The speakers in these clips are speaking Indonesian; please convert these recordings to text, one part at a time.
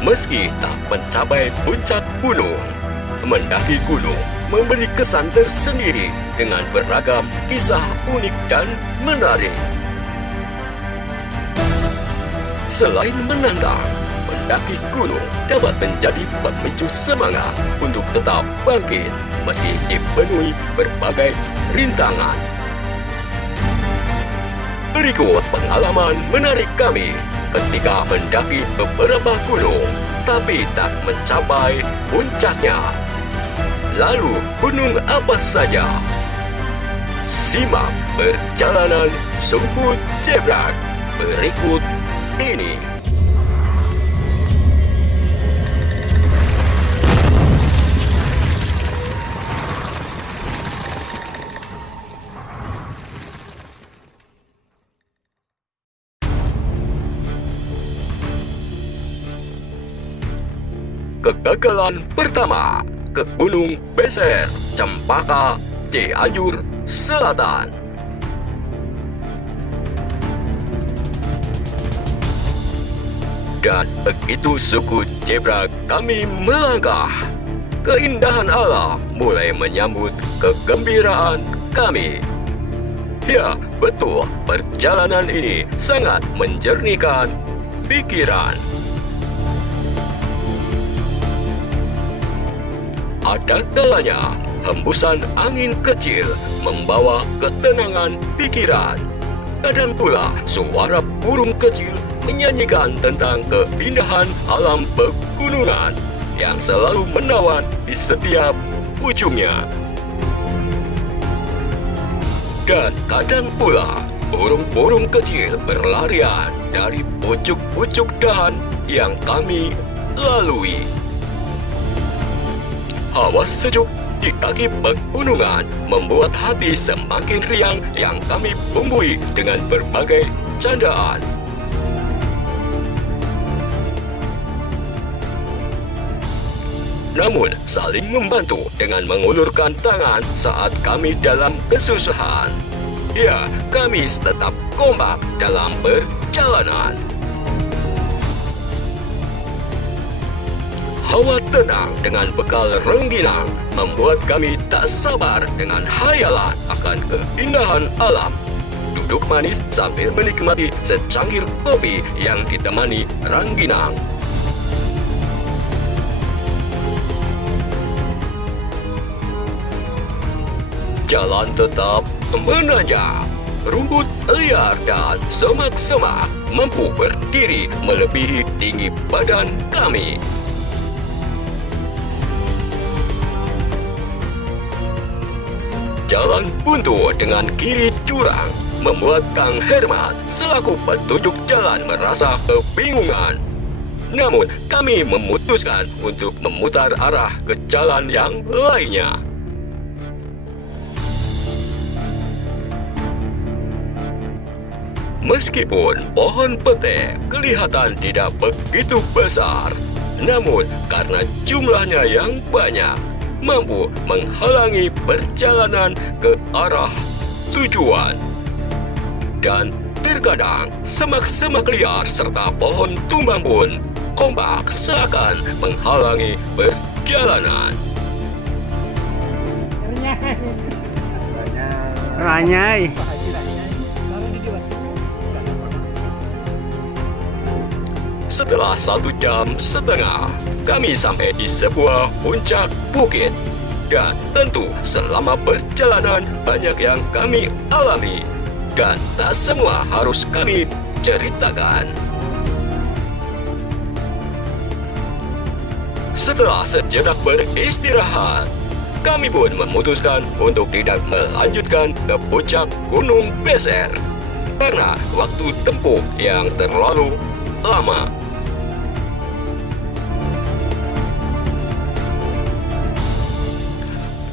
Meski tak mencapai puncak gunung, mendaki gunung memberi kesan tersendiri dengan beragam kisah unik dan menarik. Selain menantang, mendaki gunung dapat menjadi pemicu semangat untuk tetap bangkit meski dipenuhi berbagai rintangan. Berikut pengalaman menarik kami ketika mendaki beberapa gunung tapi tak mencapai puncaknya. Lalu gunung apa saja? Simak perjalanan Sungguh Jebrak berikut ini. Kegagalan pertama ke Gunung Beser, Cempaka, Cianjur Selatan. Dan begitu suku Jebrak kami melangkah, keindahan alam mulai menyambut kegembiraan kami. Ya, betul, perjalanan ini sangat menjernihkan pikiran. Ada kalanya hembusan angin kecil membawa ketenangan pikiran. Kadang pula suara burung kecil menyanyikan tentang keindahan alam pegunungan yang selalu menawan di setiap ujungnya. Dan kadang pula burung-burung kecil berlarian dari pucuk-pucuk dahan yang kami lalui. Hawa sejuk di kaki pegunungan membuat hati semakin riang yang kami bumbui dengan berbagai candaan. Namun saling membantu dengan mengulurkan tangan saat kami dalam kesusahan. Ya, kami tetap kompak dalam perjalanan. Hawa tenang dengan bekal rengginang membuat kami tak sabar dengan hayalan akan keindahan alam. Duduk manis sambil menikmati secangkir kopi yang ditemani rengginang. Jalan tetap menanjak. Rumput liar dan semak-semak mampu berdiri melebihi tinggi badan kami. Jalan buntu dengan kiri jurang membuat Kang Herman selaku petunjuk jalan merasa kebingungan. Namun kami memutuskan untuk memutar arah ke jalan yang lainnya. Meskipun pohon pete kelihatan tidak begitu besar, namun karena jumlahnya yang banyak, mampu menghalangi perjalanan ke arah tujuan. Dan terkadang semak-semak liar serta pohon tumbang pun kompak seakan menghalangi perjalanan. Ranyai. Setelah 1,5 jam, kami sampai di sebuah puncak bukit. Dan tentu selama perjalanan banyak yang kami alami. Dan tak semua harus kami ceritakan. Setelah sejenak beristirahat, kami pun memutuskan untuk tidak melanjutkan ke puncak Gunung Beser. Karena waktu tempuh yang terlalu lama.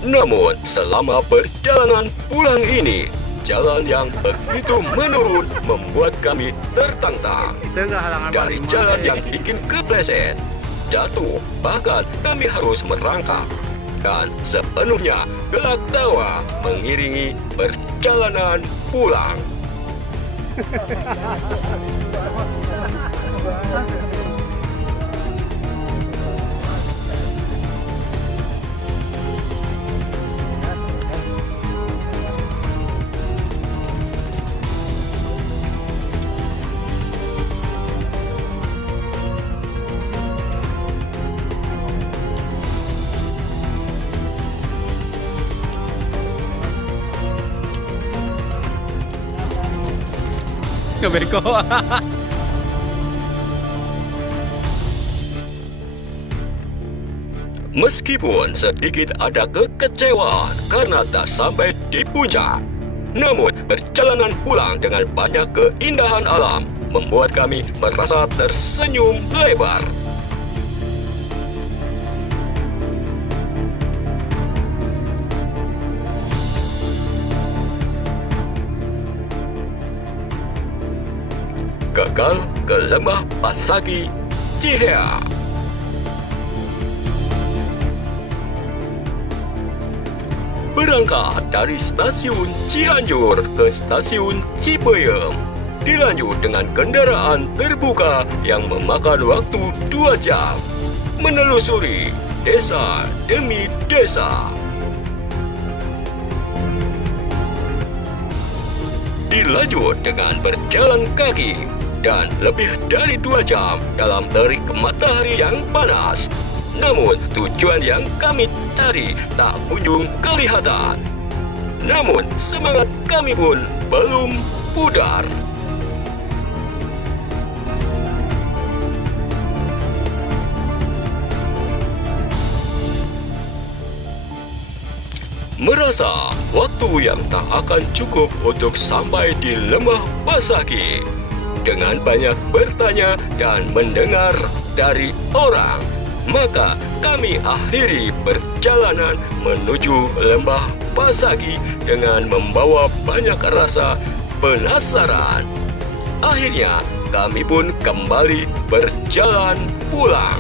Namun selama perjalanan pulang ini, jalan yang begitu menurun membuat kami tertantang. Dari jalan yang bikin kepleset, jatuh, bahkan kami harus merangkak. Dan sepenuhnya gelak tawa mengiringi perjalanan pulang. Ngebeko. Meskipun sedikit ada kekecewaan karena tak sampai di puncak, namun perjalanan pulang dengan banyak keindahan alam membuat kami merasa tersenyum lebar. Gagal ke Lembah Pasagi, Cihea. Berangkat dari stasiun Cianjur ke stasiun Cipayung, dilanjut dengan kendaraan terbuka yang memakan waktu 2 jam, menelusuri desa demi desa. Dilanjut dengan berjalan kaki dan lebih dari 2 jam dalam terik matahari yang panas. Namun tujuan yang kami cari tak kunjung kelihatan. Namun semangat kami pun belum pudar. Merasa waktu yang tak akan cukup untuk sampai di Lembah Pasagi. Dengan banyak bertanya dan mendengar dari orang, maka kami akhiri perjalanan menuju Lembah Pasagi dengan membawa banyak rasa penasaran. Akhirnya kami pun kembali berjalan pulang.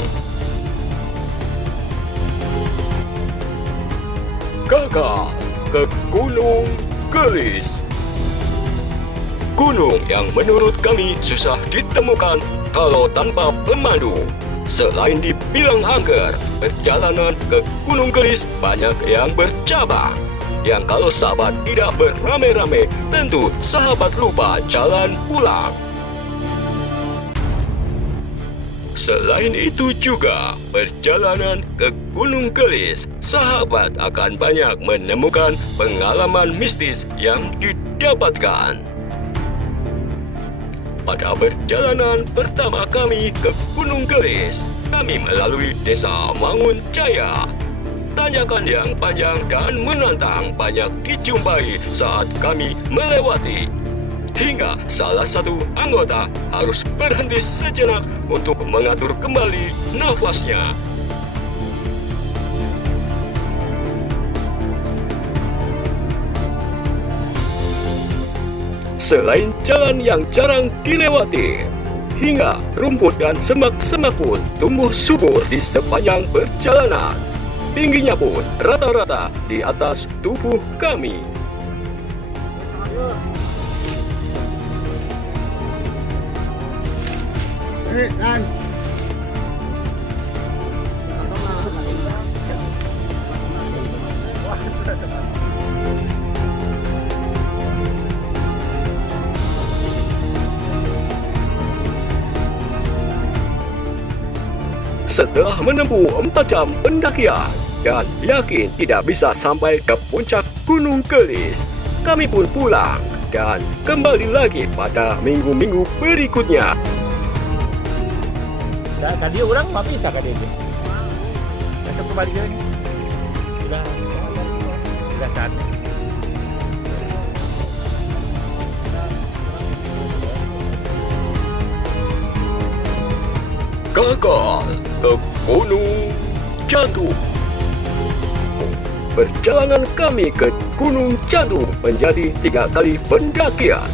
Gagal ke Gunung Gelis. Gunung yang menurut kami susah ditemukan kalau tanpa pemandu. Selain dibilang angker, perjalanan ke Gunung Gelis banyak yang bercabang. Yang kalau sahabat tidak beramai-ramai, tentu sahabat lupa jalan pulang. Selain itu juga, perjalanan ke Gunung Gelis, sahabat akan banyak menemukan pengalaman mistis yang didapatkan. Pada perjalanan pertama kami ke Gunung Gelis, kami melalui desa Mangun Jaya. Tanjakan yang panjang dan menantang banyak dijumpai saat kami melewati. Hingga salah satu anggota harus berhenti sejenak untuk mengatur kembali nafasnya. Selain jalan yang jarang dilewati, hingga rumput dan semak-semak pun tumbuh subur di sepanjang perjalanan. Tingginya pun rata-rata di atas tubuh kami. Setelah menempuh 4 jam pendakian dan yakin tidak bisa sampai ke puncak Gunung Gelis, kami pun pulang dan kembali lagi pada minggu-minggu berikutnya. Tadi orang nggak bisa kan ini. Besok kembali lagi. Sudah saatnya. Gagal ke Gunung Jatuh. Perjalanan kami ke Gunung Jatuh menjadi 3 kali pendakian.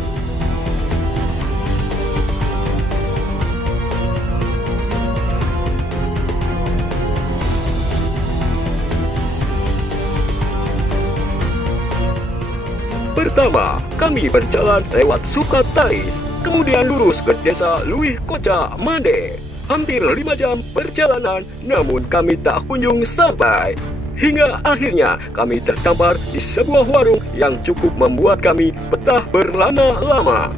Pertama, kami berjalan lewat Sukataris, kemudian lurus ke desa Luih Koca Mande. Hampir 5 jam perjalanan, namun kami tak kunjung sampai. Hingga akhirnya kami terdampar di sebuah warung yang cukup membuat kami betah berlama-lama.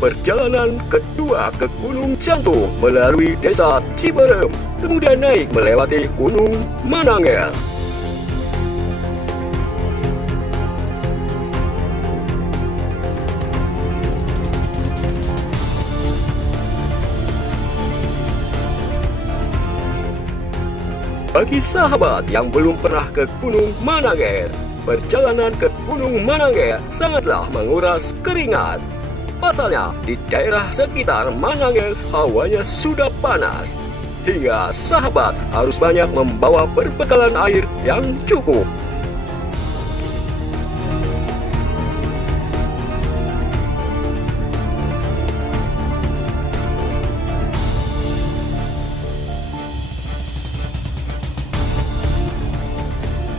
perjalanan kedua ke Gunung Jantung melalui Desa Ciberem, kemudian naik melewati Gunung Manangel. Bagi sahabat yang belum pernah ke Gunung Manangel, perjalanan ke Gunung Manangel sangatlah menguras keringat. Pasalnya, di daerah sekitar Manangel hawanya sudah panas, hingga sahabat harus banyak membawa perbekalan air yang cukup.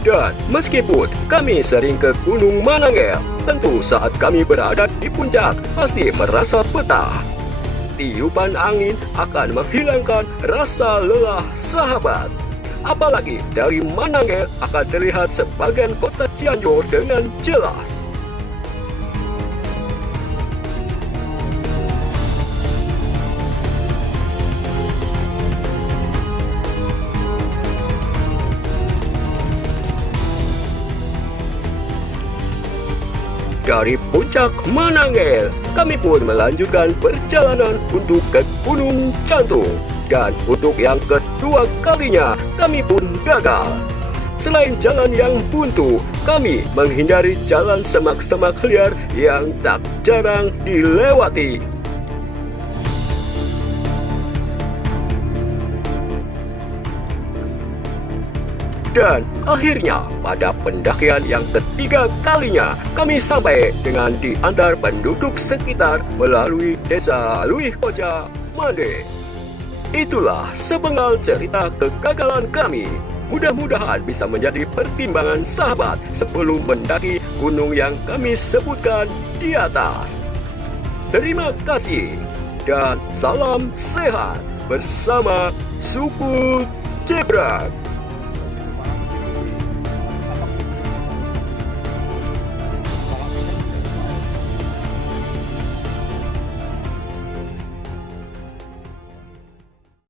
Dan meskipun kami sering ke Gunung Manangel, tentu saat kami berada di puncak pasti merasa betah. Tiupan angin akan menghilangkan rasa lelah sahabat. Apalagi dari Manangel akan terlihat sebagian kota Cianjur dengan jelas. Dari puncak Manangel, kami pun melanjutkan perjalanan untuk ke Gunung Jantung. Dan untuk yang kedua kalinya, kami pun gagal. Selain jalan yang buntu, kami menghindari jalan semak-semak liar yang tak jarang dilewati. Dan akhirnya pada pendakian yang ketiga kalinya kami sampai dengan diantar penduduk sekitar melalui Desa Luih Koja Made. Itulah sepenggal cerita kegagalan kami. Mudah-mudahan bisa menjadi pertimbangan sahabat sebelum mendaki gunung yang kami sebutkan di atas. Terima kasih dan salam sehat bersama suku Jebrak.